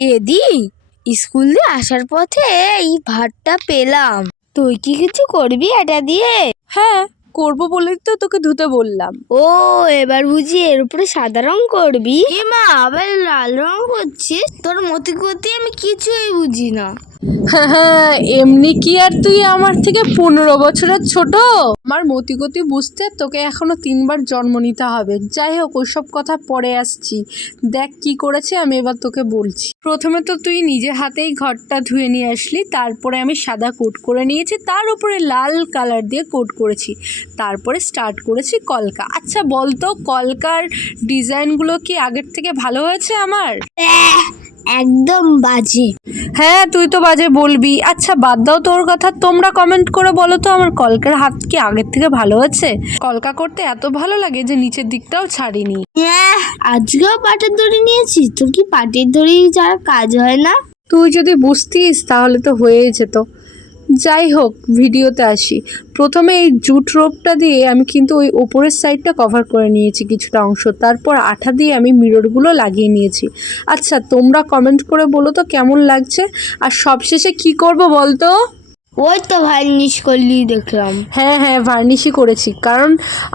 এদি, স্কুল দিয়ে আসার পথে এই ভাতটা পেলাম। তুই কি কিছু করবি এটা দিয়ে? হ্যাঁ, করবো বলেই তো তোকে ধুতে বললাম। ও, এবার বুঝি এর উপরে সাদা রং করবি? এ মা, আবার লাল রং করছিস? তোর মতি গতি আমি কিছুই বুঝি না। হ্যাঁ, এমনি কি আর তুই আমার থেকে 15 বছরের ছোট? আমার মতিগতি বুঝতে তোকে এখনো 3বার জন্ম নিতে হবে। যাই হোক, ওইসব কথা পরে আসছি। দেখ কি করেছে আমি এবার তোকে বলছি। প্রথমে তো তুই নিজে হাতেই ঘরটা ধুয়ে নিয়ে আসলি, তারপরে আমি সাদা কোট করে নিয়েছি, তার উপরে লাল কালার দিয়ে কোট করেছি, তারপরে স্টার্ট করেছি কলকা। আচ্ছা বলতো, কলকার ডিজাইনগুলো কি আগের থেকে ভালো হয়েছে আমার? একদম বাজে। হ্যাঁ, তুই তো বাজে বলবি। আচ্ছা বাদ দাও তোর কথা, তোমরা কমেন্ট করে বলো তো আমার কলকার হাত কি আগের থেকে ভালো হয়েছে? কলকা করতে এত ভালো লাগে যে নিচের দিকটাও ছাড়িনি। আজকেও পাটের দড়ি নিয়েছিস? তোর কি পাটের দড়ি ছাড়া কাজ হয় না? তুই যদি বুঝতিস তাহলে তো হয়েই যেত। যাই হোক, ভিডিওতে আসি। প্রথমে এই জুট রোপটা দিয়ে আমি কিন্তু ওই ওপরের সাইডটা কভার করে নিয়েছি কিছুটা অংশ, তারপর আঠা দিয়ে আমি মিররগুলো লাগিয়ে নিয়েছি। আচ্ছা তোমরা কমেন্ট করে বলো তো কেমন লাগছে। আর সবশেষে কি করব বলতো? ওই তো ভার্নিশ করলি দেখলাম। হ্যাঁ হ্যাঁ, ভার্নিশই করেছি, কারণ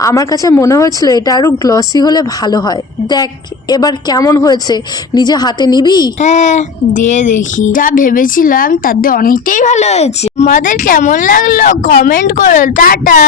আমার কাছে মনে হয়েছিল এটা আরও গ্লসি হলে ভালো হয়। দেখ এবার কেমন হয়েছে, নিজে হাতে নিবি? হ্যাঁ, দিয়ে দেখি। যা ভেবেছিলাম তার দিয়ে অনেকটাই ভালো হয়েছে। তোমাদের কেমন লাগলো কমেন্ট করো। টাটা।